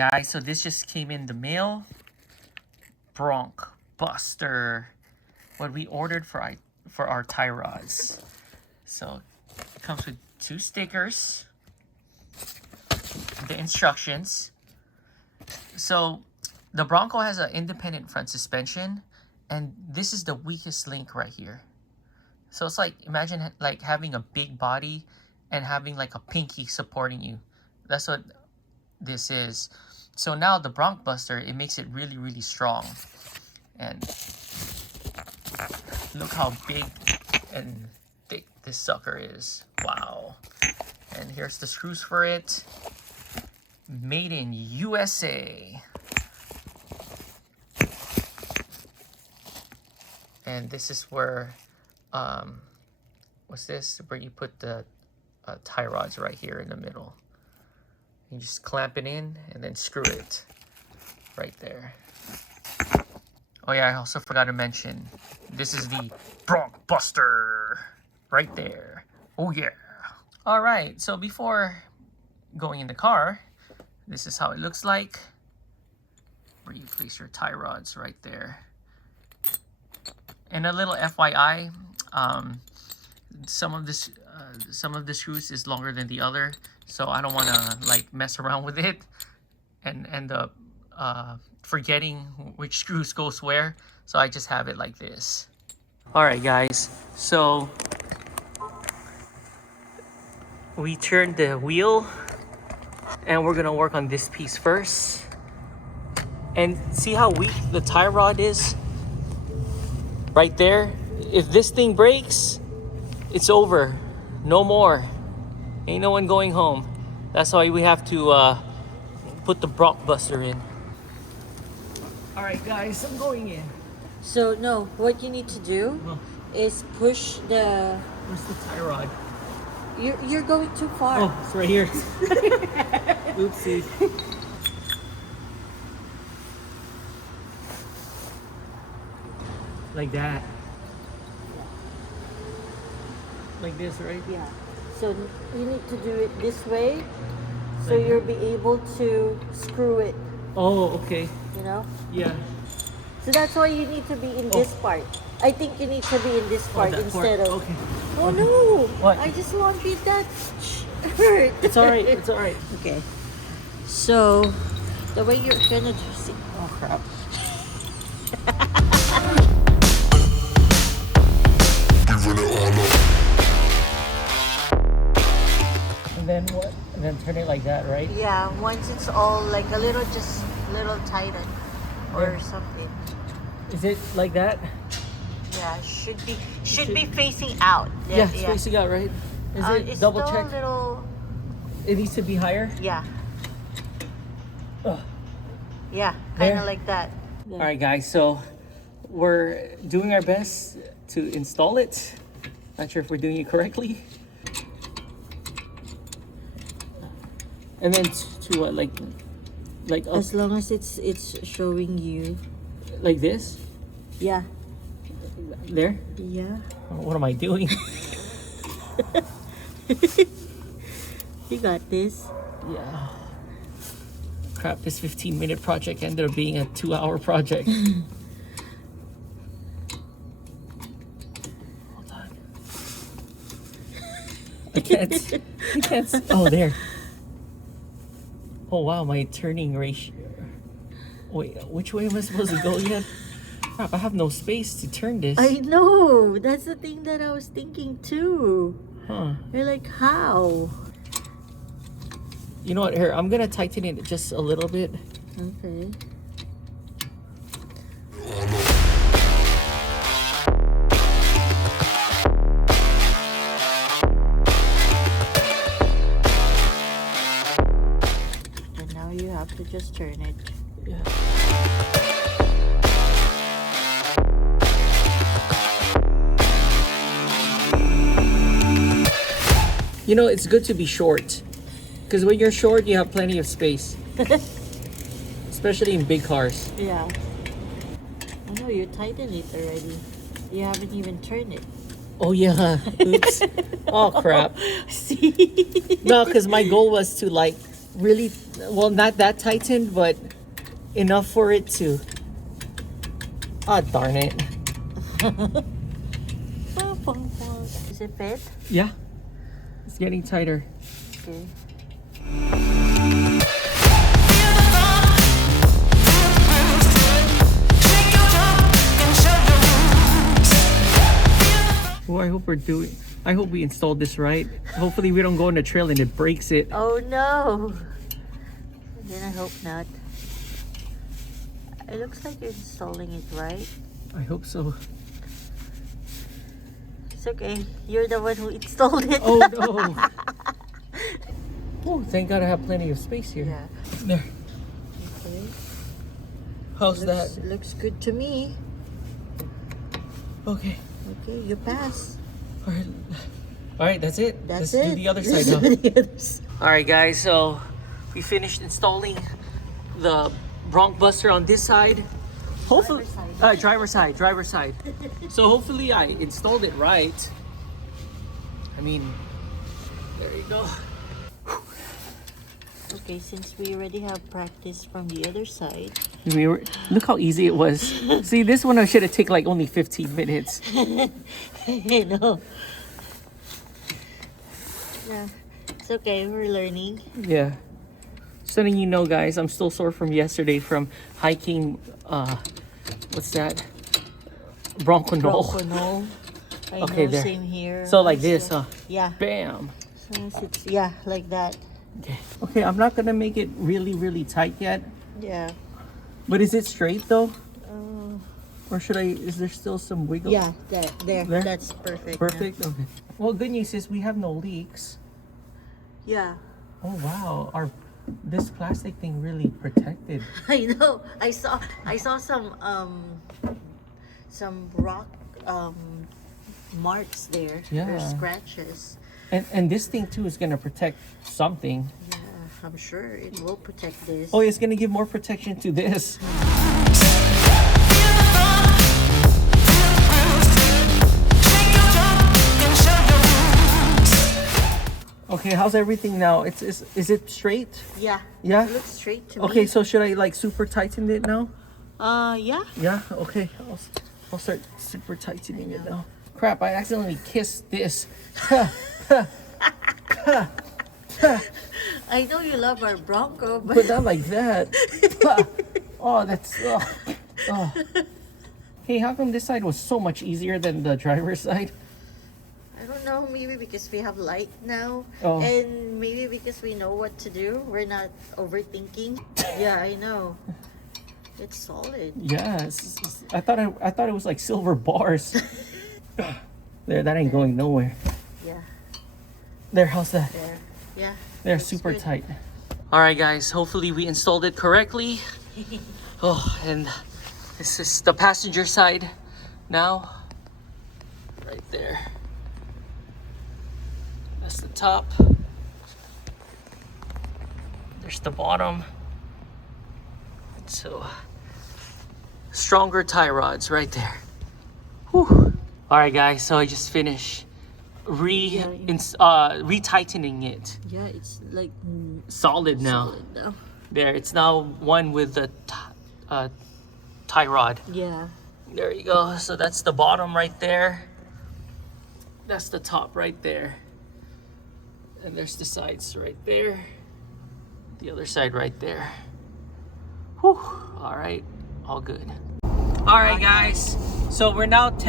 guys, so this just came in the mail. Bronco Buster, what we ordered for our tie rods. So it comes with 2 stickers, the instructions. So the Bronco has an independent front suspension, and this is the weakest link right here. So it's like, imagine like having a big body and having like a pinky supporting you. That's what this is. So now the Bronco Buster, it makes it really, really strong. And look how big and thick this sucker is. Wow. And here's the screws for it. Made in USA. And this is where, what's this? Where you put the tie rods right here in the middle. You just clamp it in and then screw it right there. Oh yeah, I also forgot to mention, this is the Bronco Buster right there. Oh yeah. All right, so before going in the car, this is how it looks like. Where you place your tie rods right there. And a little FYI, some of the screws is longer than the other, so I don't want to like mess around with it and end up forgetting which screws goes where. So I just have it like this. All right, guys. So we turned the wheel, and we're gonna work on this piece first. And see how weak the tie rod is? Right there. If this thing breaks, it's over. No more. Ain't no one going home. That's why we have to put the Bronco Buster in. All right, guys, I'm going in. So no, what you need to do is push the. Where's the tie rod? You're going too far. Oh, it's right here. Oopsie. Like that. Like this, right? Yeah. So you need to do it this way, so you'll be able to screw it. Oh, okay. You know. Yeah. So that's why you need to be in this part. I think you need to be in this part instead of. Okay. Oh no! What? I just want you that hurt. It's all right. It's all right. Okay. So the way you're gonna do. See, Oh crap. And then what? And then turn it like that, right? yeah, once it's all like a little, just little tightened or something. Is it like that? Yeah, should be facing out. Yeah, it's facing out, right? Is it it's double still check? a little. It needs to be higher? Yeah. Ugh. Yeah, kind There? of like that. All right, guys, so we're doing our best to install it. Not sure if we're doing it correctly. And then to what, like up, As long as it's showing you. like this? Yeah. There? Yeah. What am I doing? You got this. Yeah. Crap, this 15-minute project ended up being a 2-hour project. Hold on. I can't. Oh, there. Oh, wow, my turning ratio. Wait, which way am I supposed to go yet? Crap, I have no space to turn this. I know. That's the thing that I was thinking too. Huh. You're like, how? You know what, here, I'm gonna tighten it just a little bit. Okay. And now you have to just turn it. Yeah. You know, it's good to be short. Because when you're short, you have plenty of space. Especially in big cars. Yeah. I know, you tightened it already. You haven't even turned it. Oh, yeah. Oops. Oh, crap. See? No, because my goal was to, like, really, well, not that tightened, but enough for it to. Ah, darn it. Does it fit? Yeah, it's getting tighter. Okay. Oh, I hope we installed this right. Hopefully we don't go on the trail and it breaks it. Oh no. Then I hope not. It looks like you're installing it right. I hope so. It's okay. You're the one who installed it. Oh no. Oh, thank God I have plenty of space here. Yeah. There. Okay. How's that? Looks good to me. Okay. Okay, you pass. All right. All right, that's it. That's Let's it. do the other side now. All right, guys. So we finished installing the Bronco Buster on this side. Hopefully, driver's side. So hopefully I installed it right. I mean, there you go. Okay, since we already have practice from the other side. Look how easy it was. See, this one I should have taken like only 15 minutes. I know. Yeah, it's okay. We're learning. Yeah. Just letting you know, guys, I'm still sore from yesterday from hiking. What's that? Bronco Knoll. Bronco Knoll. I Okay, know, there. same here. So like this, huh? Yeah. Bam. So it's, yeah, like that. Okay. Okay, I'm not gonna make it really tight yet. Yeah. But is it straight though? Or should I? Is there still some wiggle? Yeah, there. There? That's perfect. Perfect. Okay. Well, good news is we have no leaks. Yeah. Oh wow, this plastic thing really protected. I know. I saw some rock marks there. Yeah. Or scratches. And this thing too is gonna protect something. Yeah, I'm sure it will protect this. Oh, it's gonna give more protection to this. Okay, how's everything now? Is it straight? Yeah. Yeah? It looks straight to me. Okay, so should I like super tighten it now? Yeah. Yeah, okay. I'll start super tightening it now. Crap, I accidentally kissed this. I know you love our Bronco, But but not like that. Oh, that's... Oh. Hey, how come this side was so much easier than the driver's side? I don't know, maybe because we have light now. Oh. And maybe because we know what to do. We're not overthinking. Yeah, I know. It's solid. Yeah, I thought it was like silver bars. There, that ain't going nowhere. Yeah. There, how's that? There. Yeah. They're looks super good. tight. All right, guys. Hopefully we installed it correctly. Oh, and this is the passenger side now. Right there. That's the top. There's the bottom. So, stronger tie rods right there. Whew. All right, guys. So I just finished retightening it. Yeah, it's like Solid now. solid now. There, it's now one with the tie rod. Yeah. There you go. So that's the bottom right there. That's the top right there. And there's the sides right there. The other side right there. Whew. All right, all good. All right, guys. So we're now not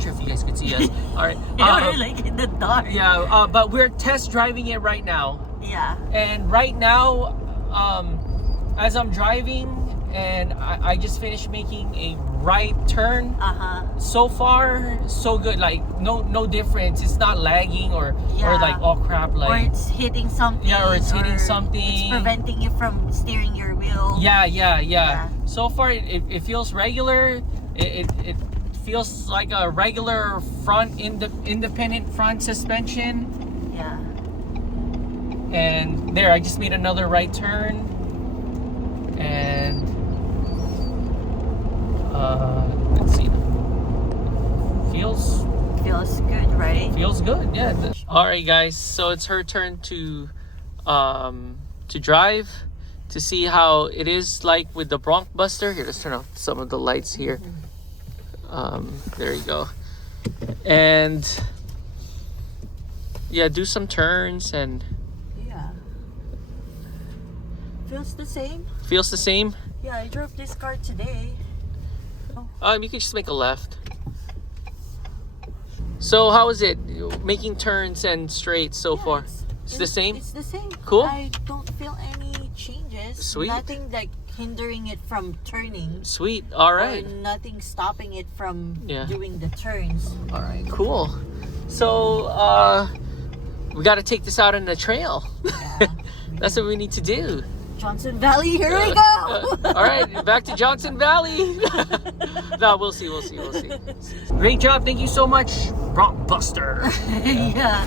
sure if you guys could see us. All right. You're like in the dark. Yeah, but we're test driving it right now. Yeah. And right now, as I'm driving, and I just finished making a right turn. So far, so good. Like no difference. It's not lagging or like, oh crap, like, or it's hitting something. Yeah, or it's hitting something. It's preventing you from steering your wheel. Yeah. So far, it feels regular. It feels like a regular front independent front suspension. Yeah. And there, I just made another right turn, and let's see. Feels good, right? Feels good, yeah. All right, guys. So it's her turn to to drive, to see how it is like with the Bronco Buster. Here, let's turn off some of the lights here. There you go. And yeah, do some turns and Yeah. Feels the same. feels the same. Yeah, I drove this car today. You can just make a left. So how is it making turns and straights so far? It's the same? It's the same. Cool. I don't feel any changes. Sweet. Nothing like hindering it from turning. Sweet. All right. Or nothing stopping it from Yeah. doing the turns. All right. Cool. So we got to take this out on the trail. Yeah. That's what we need to do. Johnson Valley, here we go! All right, back to Johnson Valley. No, we'll see. Great job. Thank you so much, Bronco Buster. Yeah.